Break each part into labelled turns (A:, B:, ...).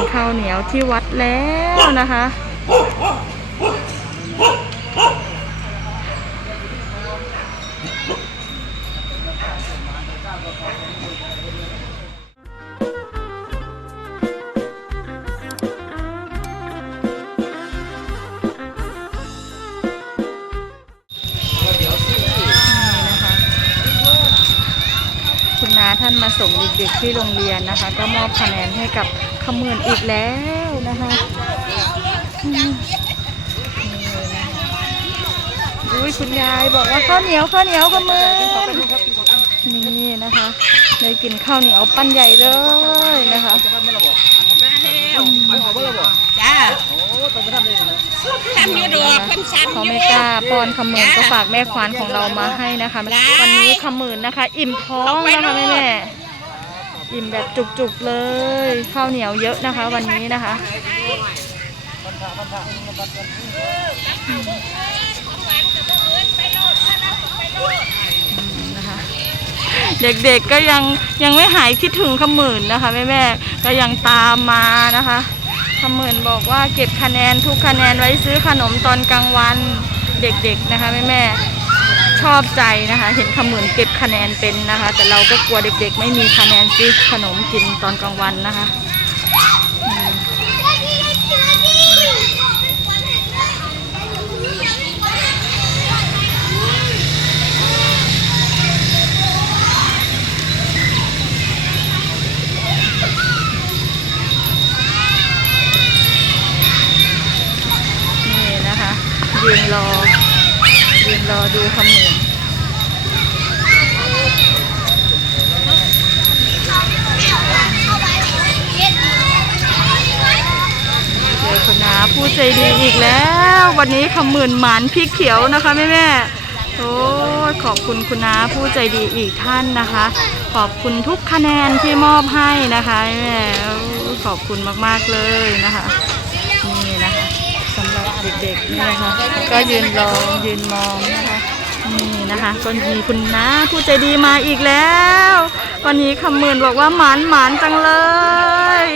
A: นข้าวเหนียวที่วัดแล้วนะคะ คุณนาท่านมาส่งเด็กๆที่โรงเรียนนะคะ ก็มอบคะแนนให้กับ ขมื่นอีกแล้วนะคะอืมนี่นะคะอุ้ยคุณยายบอกว่าข้าวเหนียวข้าวเหนียวขมือนี่นะคะเลยกินข้าวเหนียวปั้นใหญ่เลยนะคะ
B: จ้าทำอยู่ดอกเพิ่นซ้ำ
A: เขา
B: อยู่
A: ไม่กล้าป้อนขมื่นก็ฝากแม่ควานของเรามาให้นะคะวันนี้ขมื่นนะคะ อิ่มท้องนะคะแม่แม่ๆ อิ่มแบบจุกๆเลย ข้าวเหนียวเยอะนะคะ วันนี้นะคะเด็กๆก็ยังยังไม่หายคิดถึงขมื่นนะคะแม่ๆก็ยังตามมานะคะขมื่นบอกว่าเก็บคะแนนทุกคะแนนไว้ซื้อขนมตอนกลางวันเด็กๆนะคะแม่ๆ ชอบใจนะคะ เห็นขมื่นเก็บคะแนนเป็นนะคะ แต่เราก็กลัวเด็กๆ ไม่มีคะแนนซื้อขนมกินตอนกลางวันนะคะ รอดูขมื่นเจอคุณนาผู้ใจดีอีกแล้ว วันนี้ขมื่นหมานพี่เขียวนะคะแม่แม่โอ้ยขอบคุณคุณนาผู้ใจดีอีกท่านนะคะ ขอบคุณทุกคะแนนที่มอบให้นะคะแม่ขอบคุณมากๆเลยนะคะ เด็กๆนี่นะคะ ก็ยืนรอยืนมองนะคะนี่นะคะก็มีคุณน้าผู้ใจดีมาอีกแล้ว วันนี้คำหมื่นบอกว่าหมานหมานจังเลย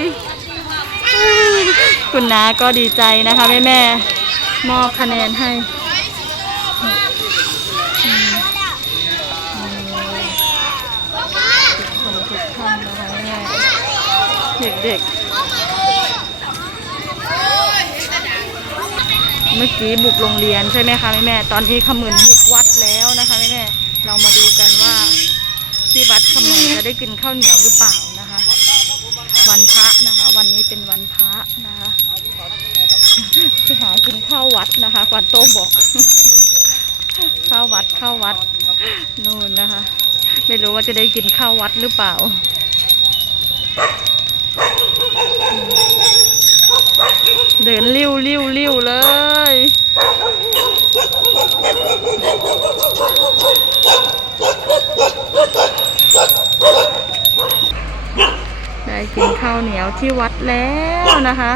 A: คุณน้าก็ดีใจนะคะแม่แม่มอบคะแนนให้ทุกคนทุกท่านนะคะแม่เด็กๆ เมื่อกี้บุกโรงเรียนใช่ไหมคะแม่แม่ตอนนี้ขมืนบุกวัดแล้วนะคะแม่แม่เรามาดูกันว่าที่วัดขมืนจะได้กินข้าวเหนียวหรือเปล่านะคะ วันพระนะคะ วันนี้เป็นวันพระนะคะไปหากินข้าววัดนะคะควันโต้บอกข้าววัดข้าววัดนู่นนะคะ ไม่รู้ว่าจะได้กินข้าววัดหรือเปล่าเดินลิ้วลิ้วลิ้วเลย ได้กินข้าวเหนียวที่วัดแล้วนะคะ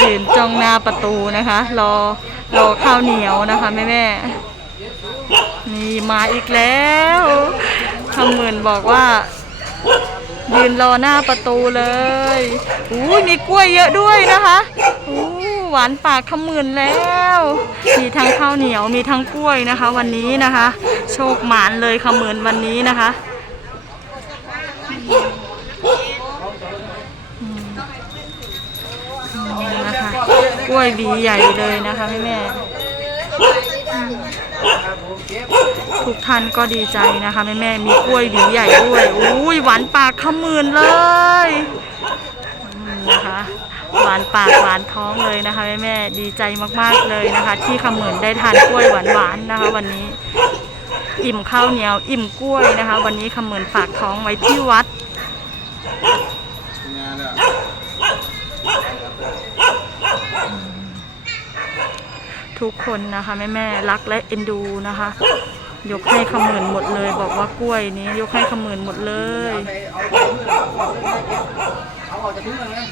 A: ยืนจ้องหน้าประตูนะคะ รอรอข้าวเหนียวนะคะแม่แม่นี่มาอีกแล้วคำเหมื่นบอกว่า ยืนรอหน้าประตูเลยอู้ยมีกล้วยเยอะด้วยนะคะอู้หวานปากขมื่นแล้ว มีทั้งข้าวเหนียวมีทั้งกล้วยนะคะ วันนี้นะคะ โชคหมานเลยขมื่นวันนี้นะคะนะคะกล้วยหวีใหญ่เลยนะคะแม่แม่ ทุกท่านก็ดีใจนะคะแม่แม่มีกล้วยหวีใหญ่ด้วยอุ้ยหวานปากขมื่นเลยนะคะหวานปากหวานท้องเลยนะคะแม่แม่ดีใจมากๆเลยนะคะ ที่ขมื่นได้ทานกล้วยหวานๆนะคะ วันนี้ อิ่มข้าวเหนียว อิ่มกล้วยนะคะ วันนี้ขมื่นฝากท้องไว้ที่วัด ทุกคนนะคะแม่แม่รักและเอ็นดูนะคะ ยกให้ขมื่นหมดเลย บอกว่ากล้วยนี้ ยกให้ขมื่นหมดเลย
C: เอาออกจากพื้นเลยนะ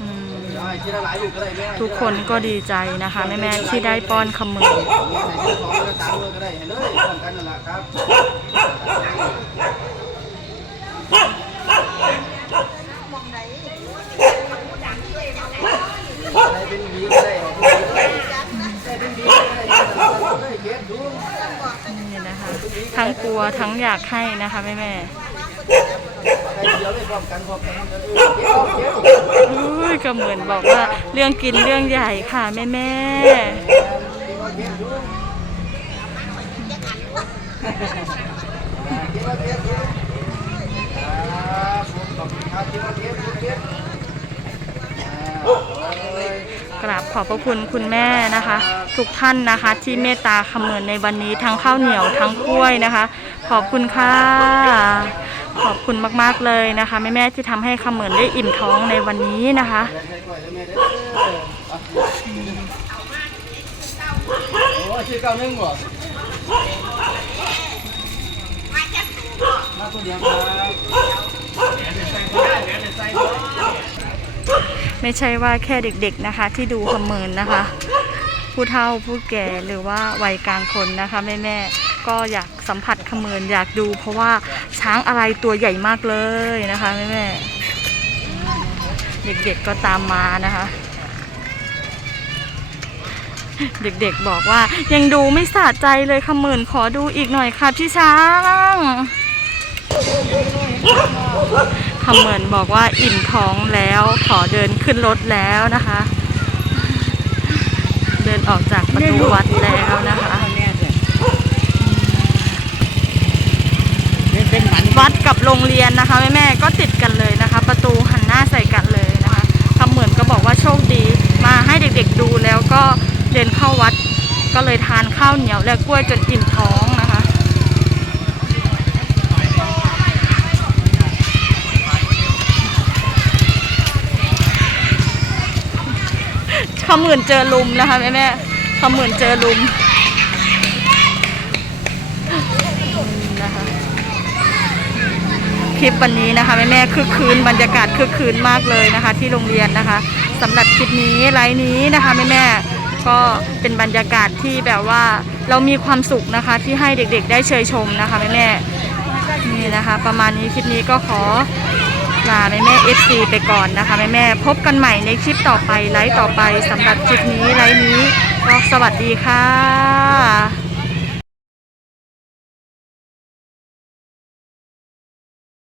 A: อืม
C: ได้ทีละหลายลูกก็ได้แม่
A: ทุกคนก็ดีใจนะคะแม่ๆที่ได้ป้อนคำมือ
C: ให้ทีละสองทีละสามลูกก็ได้ให้เลยพร้อมกันนั่นแหละครับใส่เป็นหวีก็ได้เอาเป็นหวีก็ได้ใส่เป็นหวีก็ได้เอาเป็นหวีก็ได้เก็บดู
A: นี่นะคะ ทั้งกัวทั้งอยากให้นะคะแม่
C: แม่ก็เห
A: มือนบอกว่าเรื่องกินเรื่องใหญ่ค่ะแม่แม่ครับ กราบขอบพระคุณคุณแม่นะคะ ทุกท่านนะคะ ที่เมตตาคำเมือนในวันนี้ทั้งข้าวเหนียวทั้งกล้วยนะคะ ขอบคุณค่ะ ขอบคุณมากๆเลยนะคะแม่แม่ที่ทำให้คำเหมือนได้อิ่มท้องในวันนี้นะคะ
C: โอ้ชื่อเก้าหนึ่งบ่มาตัวเดียวครับ
A: ไม่ใช่ว่าแค่เด็กๆนะคะ ที่ดูคำเมือนนะคะ ผู้เฒ่าผู้แก่หรือว่าวัยกลางคนนะคะแม่ๆก็อยากสัมผัสคำเมือนอยากดู เพราะว่าช้างอะไรตัวใหญ่มากเลยนะคะแม่ๆเด็กๆก็ตามมานะคะ เด็กๆบอกว่ายังดูไม่สะใจเลยคำเมืนขอดูอีกหน่อยค่ะพี่ช้างำเหมือนบอกว่าอิ่มท้องแล้วขอเดินขึ้นรถแล้วนะคะ เดินออกจากประตูวัดแล้วนะคะวัดกับโรงเรียนนะคะแม่แม่ก็ติดกันเลยนะคะ ประตูหันหน้าใส่กันเลยนะคะคำเหมือนก็บอกว่าโชคดี มาให้เด็กๆดูแล้วก็เดินเข้าวัดก็เลยทานข้าวเหนียวและกล้วยจนอิ่มท้อง ขมื่นเจอลุมนะคะแม่แม่ๆขมื่นเจอลุมนะคะคลิปวันนี้นะคะแม่แม่คึกคืนบรรยากาศคึกคืนมากเลยนะคะ ที่โรงเรียนนะคะสำหรับคลิปนี้ไลฟ์นี้นะคะแม่แม่ก็เป็นบรรยากาศที่แบบว่าเรามีความสุขนะคะที่ให้เด็กๆ ได้เชยชมนะคะแม่แม่นี่นะคะ ประมาณนี้คลิปนี้ก็ขอ ลาแม่แม่เอฟซีไปก่อนนะคะแม่แม่พบกันใหม่ในคลิปต่อไปไลฟ์ต่อไปสำหรับคลิปนี้ไลฟ์นี้ก็สวัสดีค่ะ